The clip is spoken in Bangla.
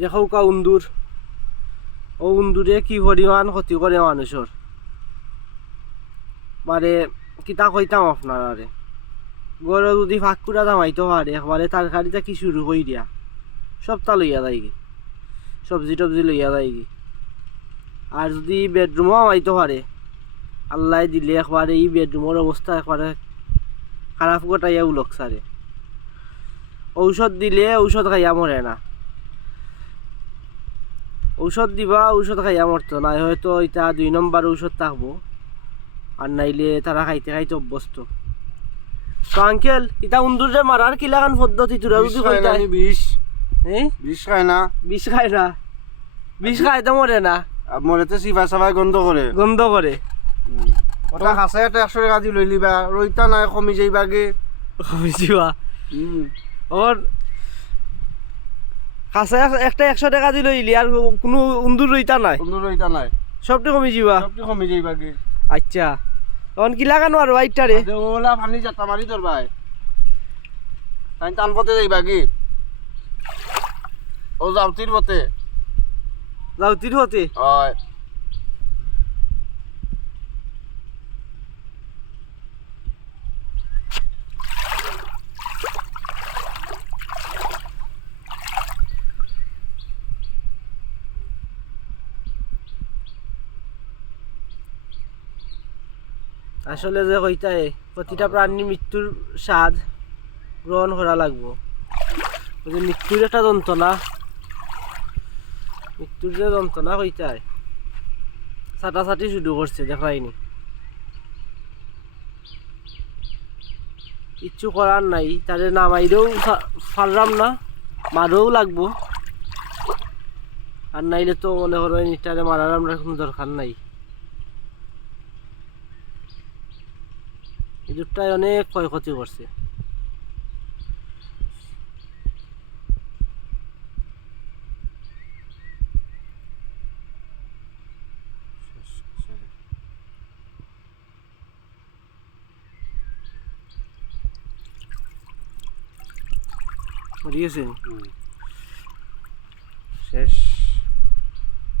দেখো কা উন্দুর ও উন্দুরে কি পরিমাণ ক্ষতি করে মানুষের মানে কিতা কইতাম আপনারা গরু যদি ফাঁকুড়া দামাইতে পারে একবারে তরকারিটা কি শুরু কই দিয়া সবটা লইয়া যায় কি সবজি টবজি লইয়া যায় কি আর যদি বেডরুমও আমাইতে পারে আল্লাহ দিলে একবারে এই বেডরুমের অবস্থা একবারে খারাপ গোটাইয়া উলক সারে ঔষধ দিলে ঔষধ খাইয়া মরে না ঔষধ দিবা ঔষধ খাইয়া মরতো না হয়তো এটা 2 নম্বর ঔষধ থাকবো আর নাইলে তারা খাইতে খাইতে অভ্যস্ত তো আঙ্কেল এটা উন্দুরে মারার কি লাগান পদ্ধতি তোরা যদি কইতা বিষ হ্যাঁ বিষ খায় না, বিষ খায় না বিষ খাইতে মরে না মরেতে সিফা সাফাই গন্ধ করে ওটা হাসে একটা 100 টাকা দি লই লিবা রইতা নাই কমি যাইবাগে বুঝিবা ওর কাছে একটা 100 টাকা দিল ইলি আর কোনো উন্দুর রইতা নাই কোনো রইতা নাই সবটা কমি যাবা সবটি কমি যাইবাগে। আচ্ছা তখন কি লাগানো আর ওয়াইটটারে ওলা পানি যাতা মারি ধরবাই তাই টান পথে যাইবাগে ও যাওতির পথে লাউতির হতে হয় আসলে যে কইতাই প্রতিটা প্রাণীর মৃত্যুর স্বাদ গ্রহণ করা লাগবো ওই যে মৃত্যুর একটা যন্ত্রণা মৃত্যুর যে যন্ত্রণা কইতাই ছাটাছাটি শুরু করছে দেখাইনি কিচ্ছু করার নাই তাদের নামাইলেও পারলাম না মারও লাগবো আর নাইলে তো মনে করো নিটারে মারার আমরা কোনো দরকার নাই ইঁদুরটাই অনেক ক্ষয়ক্ষতি করছে মরে গেছে শেষ